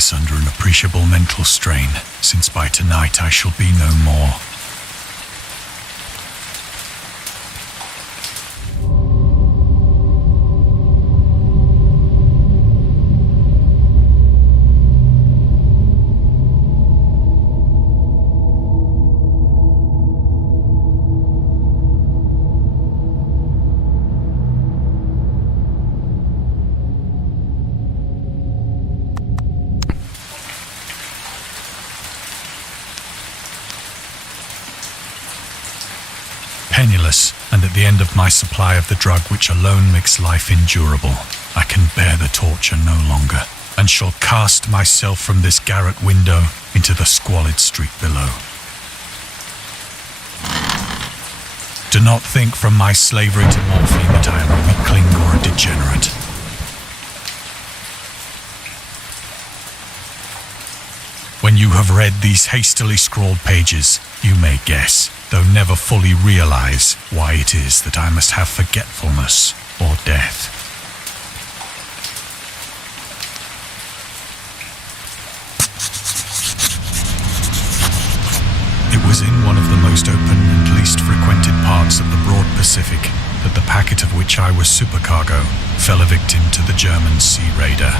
this under an appreciable mental strain, since by tonight I shall be no more. Penniless, and at the end of my supply of the drug which alone makes life endurable, I can bear the torture no longer, and shall cast myself from this garret window into the squalid street below. Do not think from my slavery to morphine that I am a weakling or a degenerate. When you have read these hastily scrawled pages, you may guess, though never fully realize, why it is that I must have forgetfulness or death. It was in one of the most open and least frequented parts of the broad Pacific that the packet of which I was supercargo fell a victim to the German sea raider.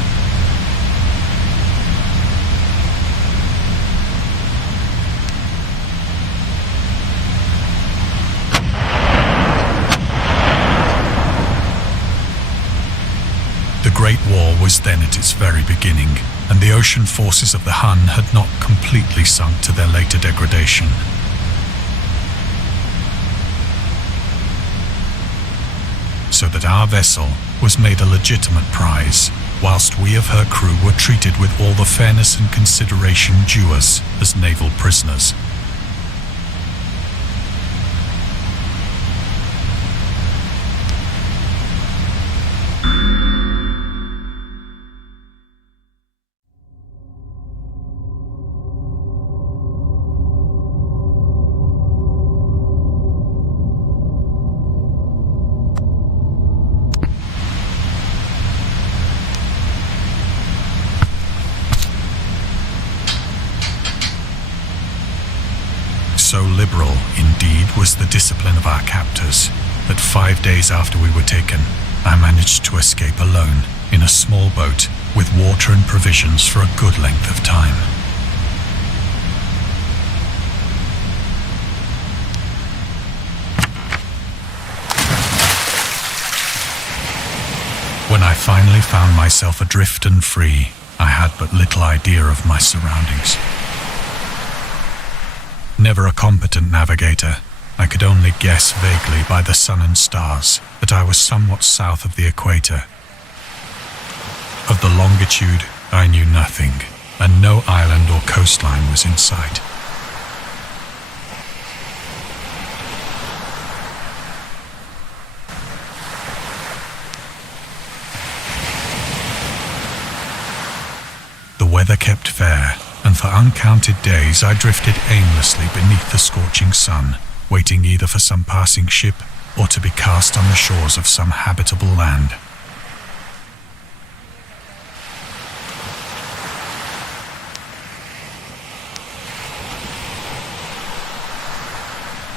The Great War was then at its very beginning, and the ocean forces of the Hun had not completely sunk to their later degradation. So that our vessel was made a legitimate prize, whilst we of her crew were treated with all the fairness and consideration due us as naval prisoners. So liberal, indeed, was the discipline of our captors, that 5 days after we were taken, I managed to escape alone in a small boat with water and provisions for a good length of time. When I finally found myself adrift and free, I had but little idea of my surroundings. Never a competent navigator, I could only guess vaguely by the sun and stars that I was somewhat south of the equator. Of the longitude, I knew nothing, and no island or coastline was in sight. The weather kept fair, and for uncounted days I drifted aimlessly beneath the scorching sun, waiting either for some passing ship or to be cast on the shores of some habitable land.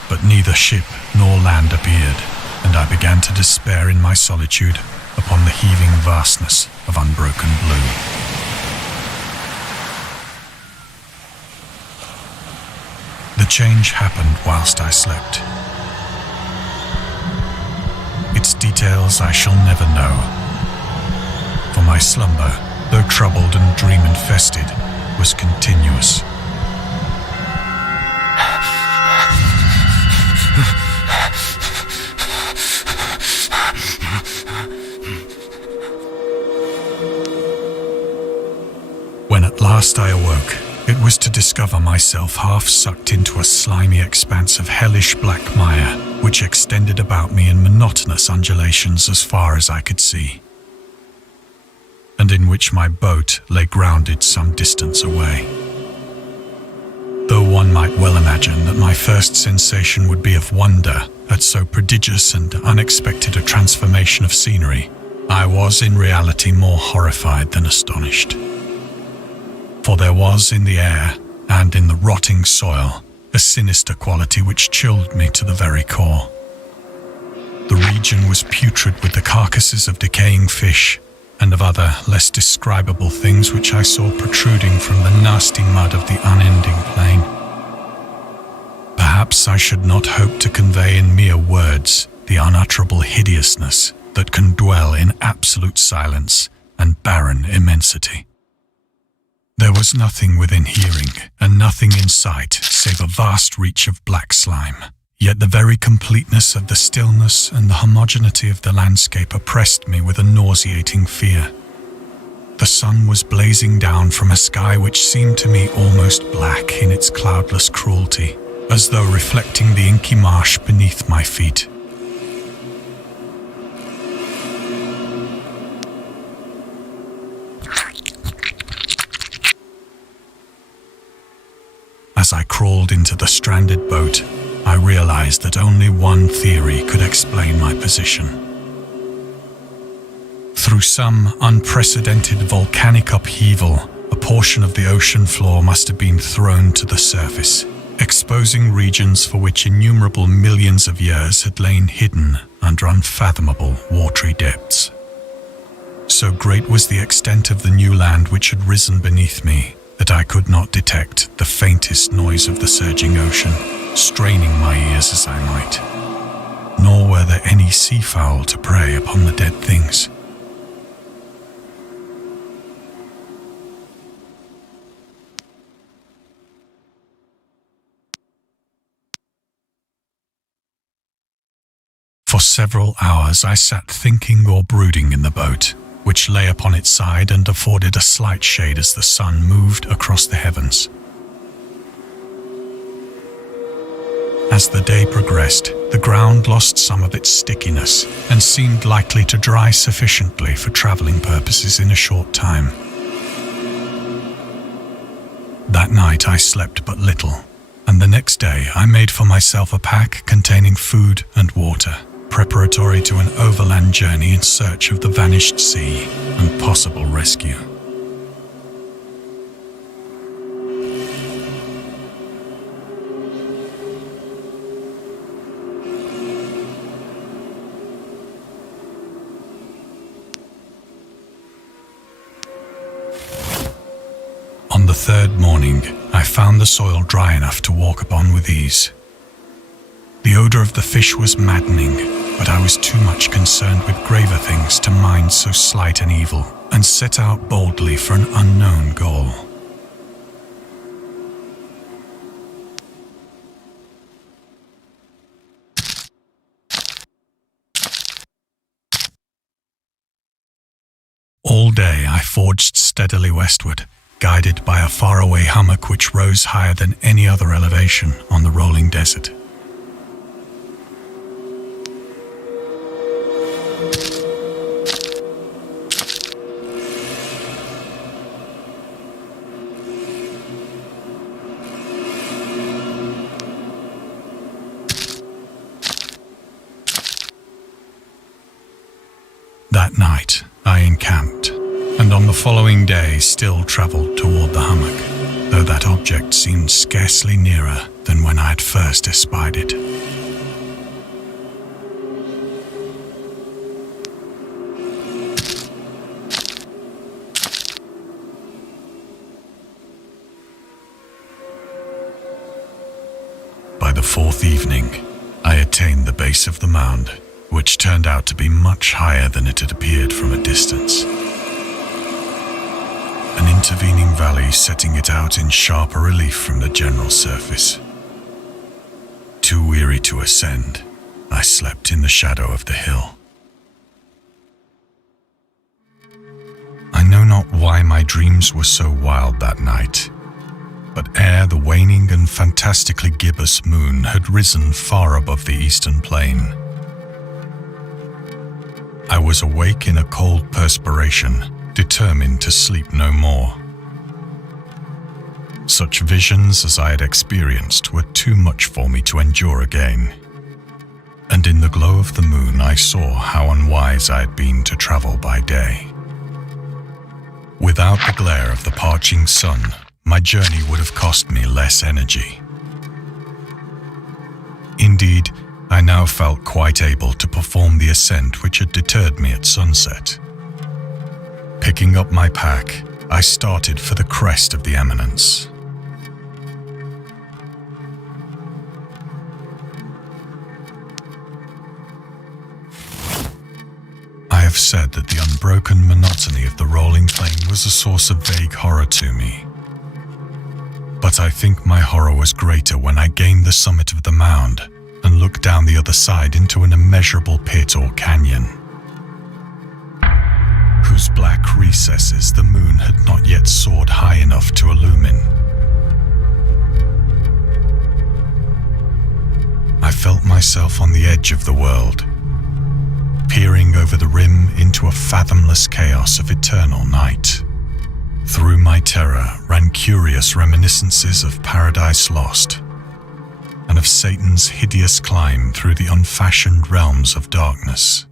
But neither ship nor land appeared, and I began to despair in my solitude upon the heaving vastness of unbroken blue. The change happened whilst I slept. Its details I shall never know, for my slumber, though troubled and dream-infested, was continuous. When at last I awoke, it was to discover myself half sucked into a slimy expanse of hellish black mire, which extended about me in monotonous undulations as far as I could see, and in which my boat lay grounded some distance away. Though one might well imagine that my first sensation would be of wonder at so prodigious and unexpected a transformation of scenery, I was in reality more horrified than astonished. For there was in the air and in the rotting soil a sinister quality which chilled me to the very core. The region was putrid with the carcasses of decaying fish and of other less describable things which I saw protruding from the nasty mud of the unending plain. Perhaps I should not hope to convey in mere words the unutterable hideousness that can dwell in absolute silence and barren immensity. There was nothing within hearing and nothing in sight save a vast reach of black slime. Yet the very completeness of the stillness and the homogeneity of the landscape oppressed me with a nauseating fear. The sun was blazing down from a sky which seemed to me almost black in its cloudless cruelty, as though reflecting the inky marsh beneath my feet. As I crawled into the stranded boat, I realized that only one theory could explain my position. Through some unprecedented volcanic upheaval, a portion of the ocean floor must have been thrown to the surface, exposing regions for which innumerable millions of years had lain hidden under unfathomable watery depths. So great was the extent of the new land which had risen beneath me that I could not detect the faintest noise of the surging ocean, straining my ears as I might. Nor were there any seafowl to prey upon the dead things. For several hours I sat thinking or brooding in the boat, which lay upon its side and afforded a slight shade as the sun moved across the heavens. As the day progressed, the ground lost some of its stickiness and seemed likely to dry sufficiently for traveling purposes in a short time. That night I slept but little, and the next day I made for myself a pack containing food and water, preparatory to an overland journey in search of the vanished sea and possible rescue. On the third morning, I found the soil dry enough to walk upon with ease. The odor of the fish was maddening, but I was too much concerned with graver things to mind so slight an evil, and set out boldly for an unknown goal. All day I forged steadily westward, guided by a faraway hummock which rose higher than any other elevation on the rolling desert. That night I encamped, and on the following day still travelled toward the hummock, though that object seemed scarcely nearer than when I had first espied it. By the fourth evening, I attained the base of the mound, which turned out to be much higher than it had appeared from a distance. An intervening valley setting it out in sharper relief from the general surface. Too weary to ascend, I slept in the shadow of the hill. I know not why my dreams were so wild that night, but ere the waning and fantastically gibbous moon had risen far above the eastern plain, I was awake in a cold perspiration, determined to sleep no more. Such visions as I had experienced were too much for me to endure again, and in the glow of the moon I saw how unwise I had been to travel by day. Without the glare of the parching sun, my journey would have cost me less energy. Indeed, I now felt quite able to perform the ascent which had deterred me at sunset. Picking up my pack, I started for the crest of the eminence. I have said that the unbroken monotony of the rolling plain was a source of vague horror to me. But I think my horror was greater when I gained the summit of the mound and looked down the other side into an immeasurable pit or canyon, whose black recesses the moon had not yet soared high enough to illumine. I felt myself on the edge of the world, peering over the rim into a fathomless chaos of eternal night. Through my terror ran curious reminiscences of Paradise Lost, and of Satan's hideous climb through the unfashioned realms of darkness.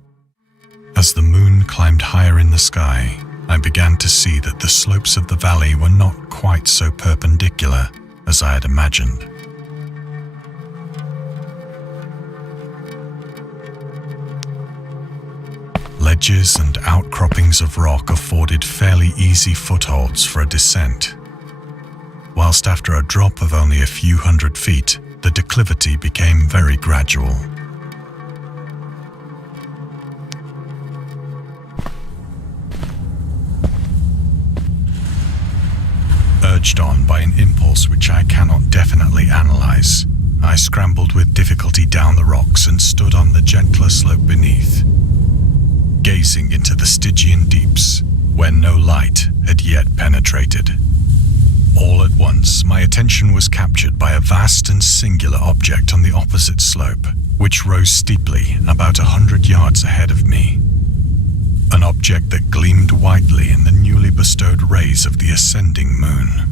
As the moon climbed higher in the sky, I began to see that the slopes of the valley were not quite so perpendicular as I had imagined. Ledges and outcroppings of rock afforded fairly easy footholds for a descent, whilst after a drop of only a few hundred feet, the declivity became very gradual. Urged on by an impulse which I cannot definitely analyze, I scrambled with difficulty down the rocks and stood on the gentler slope beneath, gazing into the Stygian deeps, where no light had yet penetrated. All at once, my attention was captured by a vast and singular object on the opposite slope, which rose steeply about 100 yards ahead of me. An object that gleamed whitely in the newly bestowed rays of the ascending moon.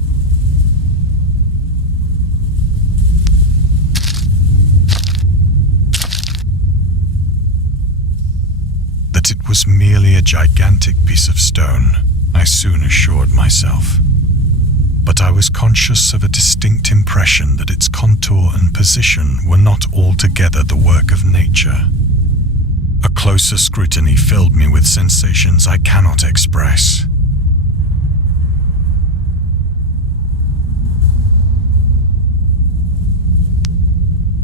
That it was merely a gigantic piece of stone, I soon assured myself. But I was conscious of a distinct impression that its contour and position were not altogether the work of nature. A closer scrutiny filled me with sensations I cannot express.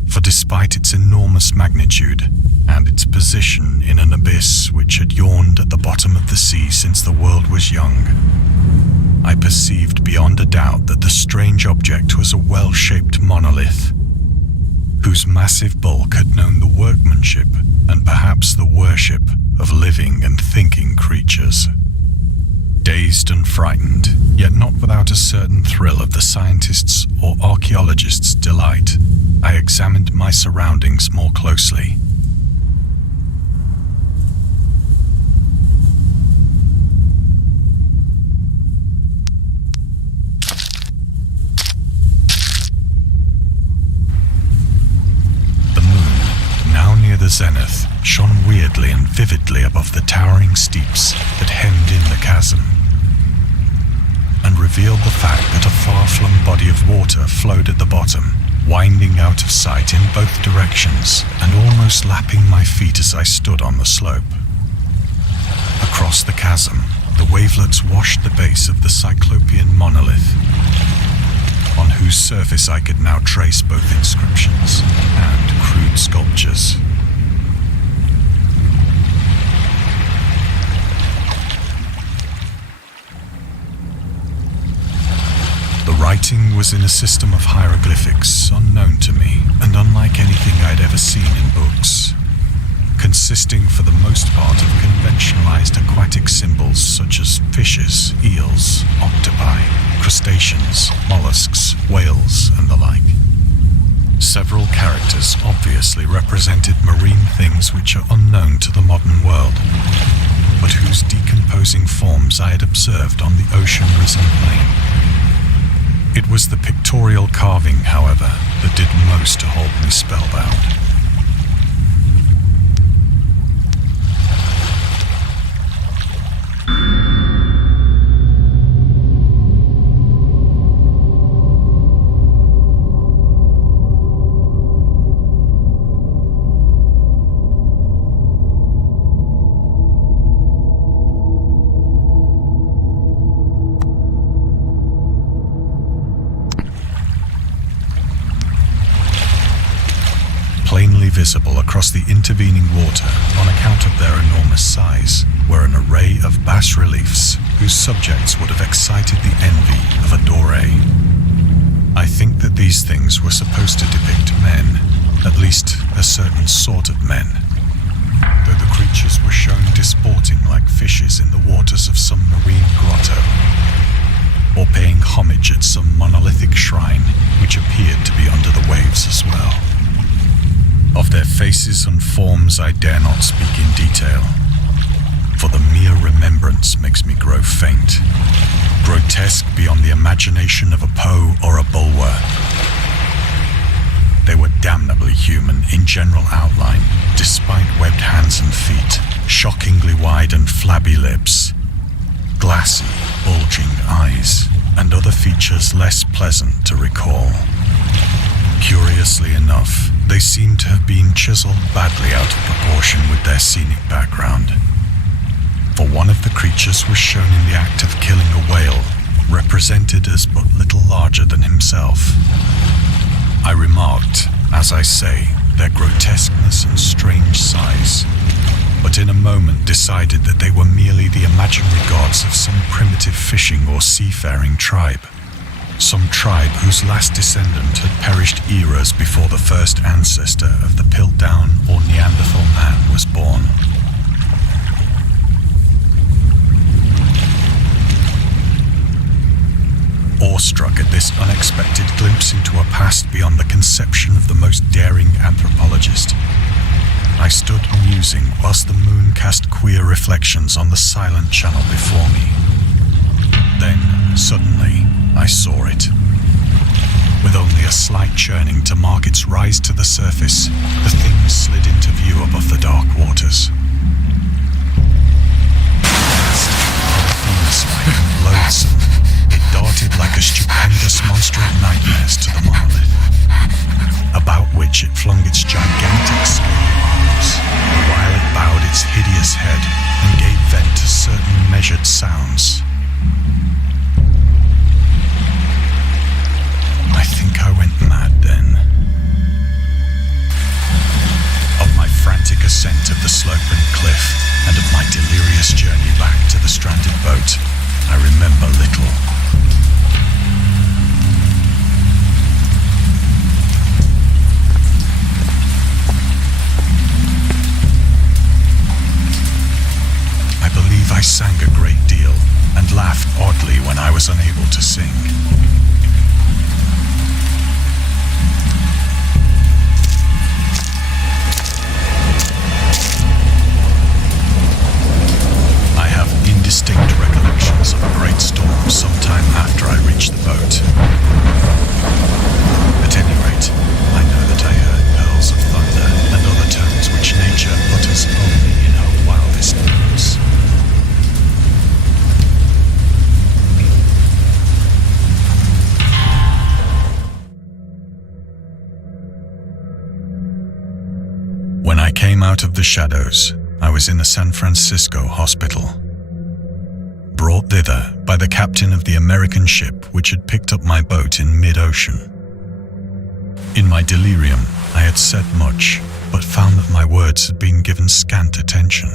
For despite its enormous magnitude and its position in an abyss which had yawned at the bottom of the sea since the world was young, I perceived beyond a doubt that the strange object was a well-shaped monolith, whose massive bulk had known the workmanship and perhaps the worship of living and thinking creatures. Dazed and frightened, yet not without a certain thrill of the scientist's or archaeologist's delight, I examined my surroundings more closely. The zenith shone weirdly and vividly above the towering steeps that hemmed in the chasm, and revealed the fact that a far-flung body of water flowed at the bottom, winding out of sight in both directions and almost lapping my feet as I stood on the slope. Across the chasm, the wavelets washed the base of the cyclopean monolith, on whose surface I could now trace both inscriptions and crude sculptures. The writing was in a system of hieroglyphics unknown to me and unlike anything I'd ever seen in books, consisting for the most part of conventionalized aquatic symbols such as fishes, eels, octopi, crustaceans, mollusks, whales, and the like. Several characters obviously represented marine things which are unknown to the modern world, but whose decomposing forms I had observed on the ocean-risen plain. It was the pictorial carving, however, that did most to hold me spellbound. plainly visible across the intervening water on account of their enormous size, were an array of bas-reliefs whose subjects would have excited the envy of a doré. I think that these things were supposed to depict men, at least a certain sort of men, though the creatures were shown disporting like fishes in the waters of some marine grotto, or paying homage at some monolithic shrine which appeared to be under the waves as well. Of their faces and forms I dare not speak in detail, for the mere remembrance makes me grow faint, grotesque beyond the imagination of a Poe or a Bulwer. They were damnably human in general outline, despite webbed hands and feet, shockingly wide and flabby lips, glassy, bulging eyes, and other features less pleasant to recall. Curiously enough, they seem to have been chiseled badly out of proportion with their scenic background. For one of the creatures was shown in the act of killing a whale, represented as but little larger than himself. I remarked, as I say, their grotesqueness and strange size, but in a moment decided that they were merely the imaginary gods of some primitive fishing or seafaring tribe. Some tribe whose last descendant had perished eras before the first ancestor of the Piltdown or Neanderthal man was born. Awestruck at this unexpected glimpse into a past beyond the conception of the most daring anthropologist, I stood musing whilst the moon cast queer reflections on the silent channel before me. Then, suddenly, I saw it. With only a slight churning to mark its rise to the surface, the thing slid into view above the dark waters. Vast, polyphemus-like and loathsome, it darted like a stupendous monster of nightmares to the monolith, about which it flung its gigantic scaly arms, while it bowed its hideous head and gave vent to certain measured sounds. I think I went mad then. Of my frantic ascent of the sloping cliff and of my delirious journey back to the stranded boat, I remember little. I believe I sang a great deal and laughed oddly when I was unable to sing. Distinct recollections of a great storm sometime after I reached the boat. At any rate, I know that I heard pearls of thunder and other tones which nature utters only in her wildest moods. When I came out of the shadows, I was in a San Francisco hospital, brought thither by the captain of the American ship which had picked up my boat in mid-ocean. In my delirium, I had said much, but found that my words had been given scant attention.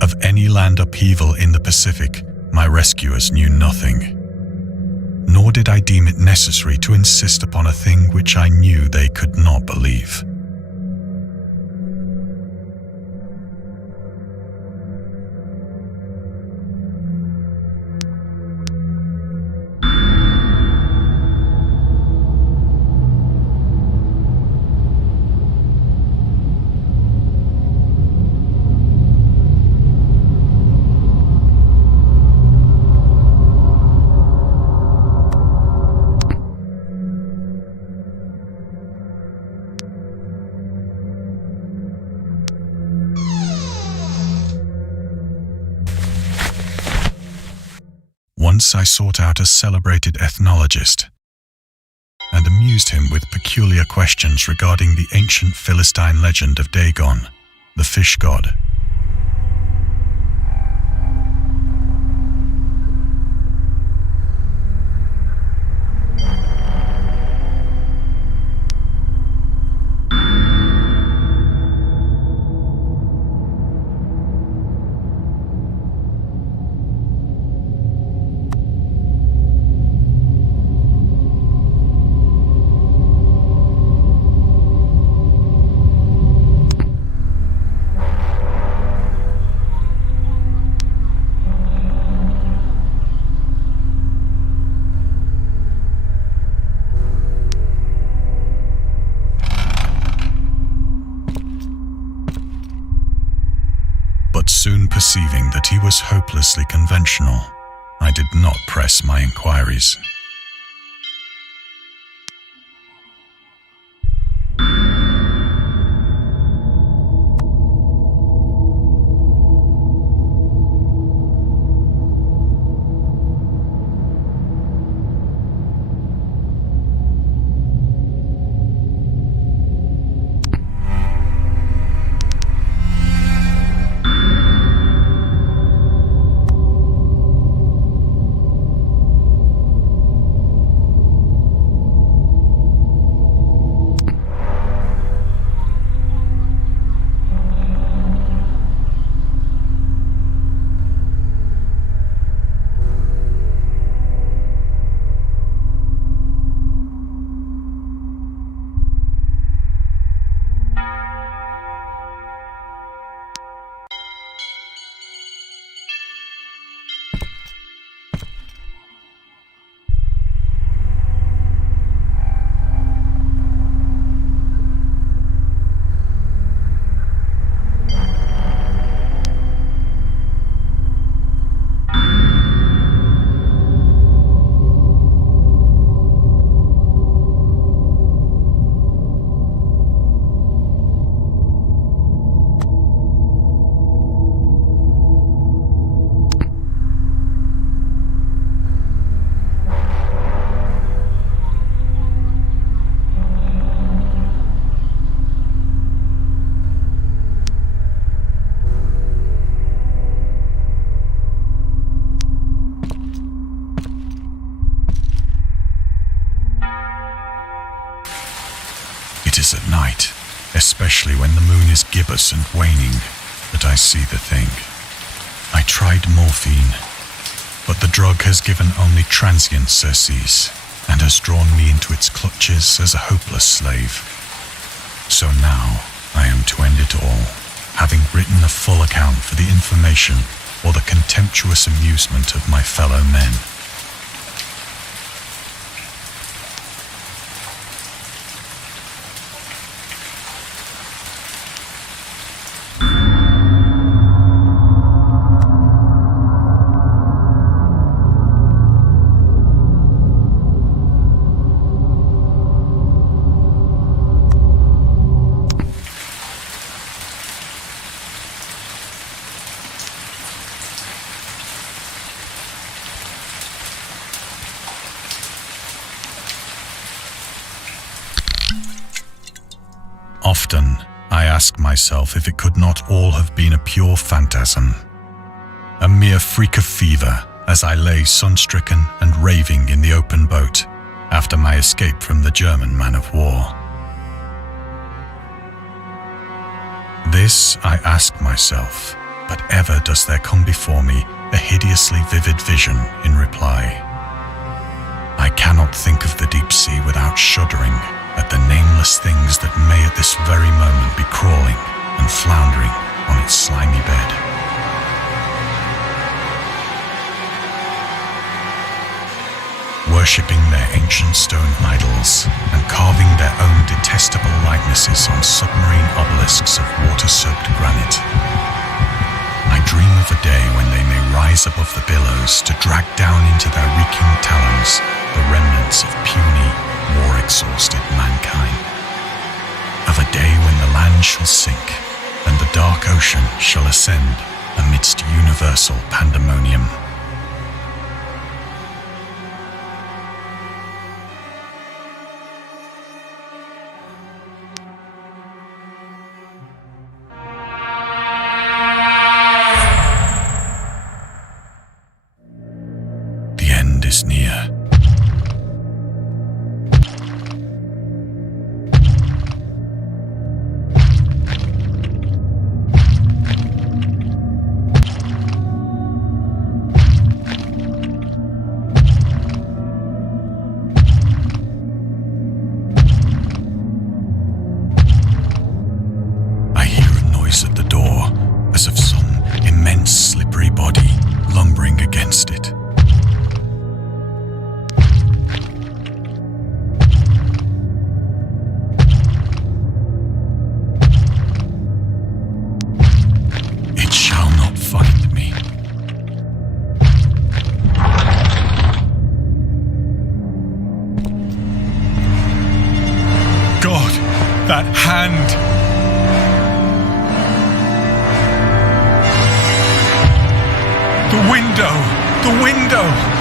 Of any land upheaval in the Pacific, my rescuers knew nothing. Nor did I deem it necessary to insist upon a thing which I knew they could not believe. Once I sought out a celebrated ethnologist and amused him with peculiar questions regarding the ancient Philistine legend of Dagon, the fish god. perceiving that he was hopelessly conventional, I did not press my inquiries. It is at night, especially when the moon is gibbous and waning, that I see the thing. I tried morphine, but the drug has given only transient surcease and has drawn me into its clutches as a hopeless slave. So now I am to end it all, having written a full account for the information or the contemptuous amusement of my fellow men. Often, I ask myself if it could not all have been a pure phantasm, a mere freak of fever as I lay sun-stricken and raving in the open boat after my escape from the German man-of-war. This I ask myself, but ever does there come before me a hideously vivid vision in reply. I cannot think of the deep sea without shuddering at the nameless things that may at this very moment be crawling and floundering on its slimy bed. Worshipping their ancient stone idols and carving their own detestable likenesses on submarine obelisks of water-soaked granite. I dream of a day when they may rise above the billows to drag down into their reeking talons the remnants of puny, war-exhausted mankind. Of a day when the land shall sink and the dark ocean shall ascend amidst universal pandemonium. The end is near. God, that hand! The window! The window!